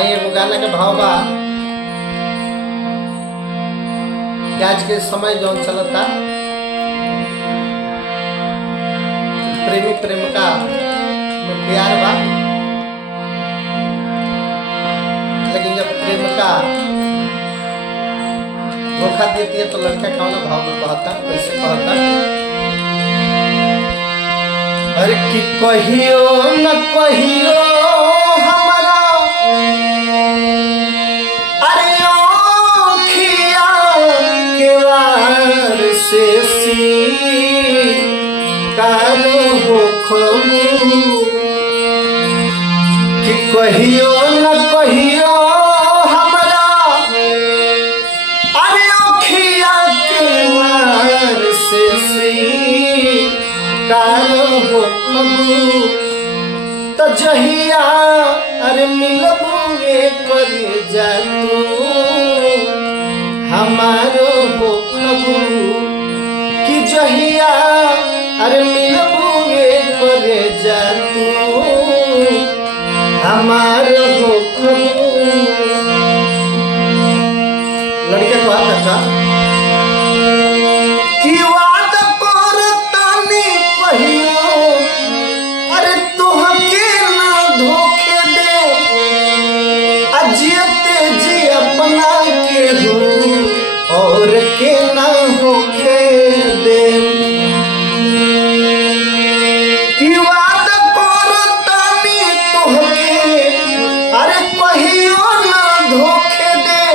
आई एगो गाना के भाव बा कि आज के समय जौन चलता प्रेमी प्रेमिका में प्यार बा, लेकिन जब प्रेमिका धोखा देती है तो लड़का कौन भाव में कहता, कैसे कहता? अरे कि कहियो न कहियो हमारा, अरे आँखिया के वार से कालो हो खमू, कि कहियो न कहियो हमारा, अरे आँखिया के वार से कालो हो खमू, तो जहिया अरे मिलबू कर जा तू हमारो हो खबू, कि जहिया अरे मिलबू कर जा तू हमारो हो खबू। लड़के को आता कि वाद करतानी कहियो, अरे तुहके ना धोखे दे, अजियते जी अपना के हो और के ना होके दे, कि वाद करतानी तुहके, अरे कहियो ना धोखे दे,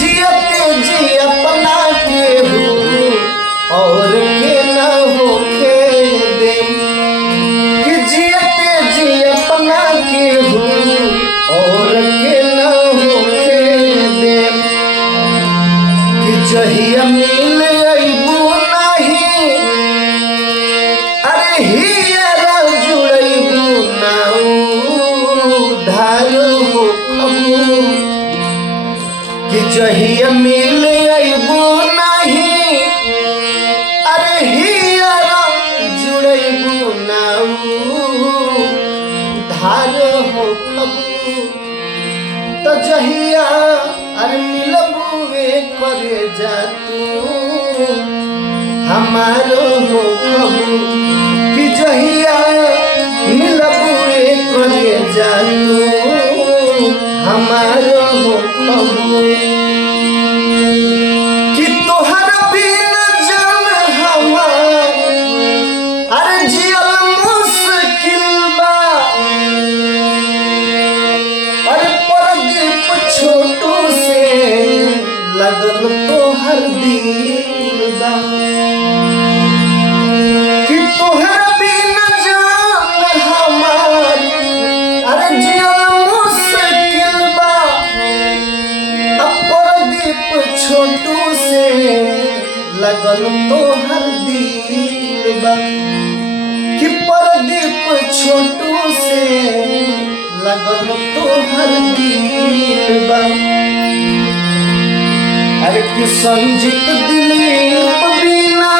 जियते जी अपना के हो और के ना होके दे, कि जियते जी अपना के हो और के ना होके दे, कि जहिया मिल अइबू नाही, अरे हियरा जुड़इबू ना उधार हो खबू, कि जहिया मिल अइबू नाही, अरे हियरा जुड़इबू ना उधार हो खबू, तो जहिया अरे मिलबू करे जा तू हमारो हो खबू, कि जहिया मिलबू करे जा तू हमारो हो खबू, कि तोहर बिना जान हमार, अरे जियल मुश्किल बा, अरे परदीप छोटू से लगल तोहर दिल बा, कि तोहर बिना जान हमार, अरे जियल मुश्किल बा, अब परदीप छोटू से लगल तोहर दिल बा, कि परदीप छोटू से लगल तोहर दिल बा, अरे कि संजीत दिलीप बिना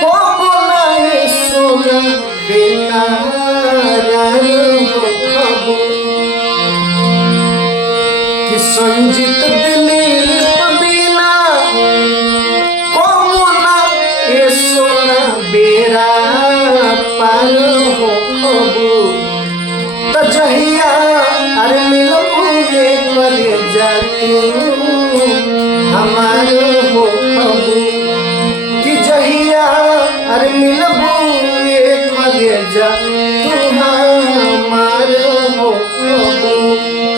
को बोलाए सोना बिना हो खबू, कि संजीत दिलीप बिना को बोलाए सोना बेरा पार हो खबू, तो जहिया अरे मिलबू करे जा तू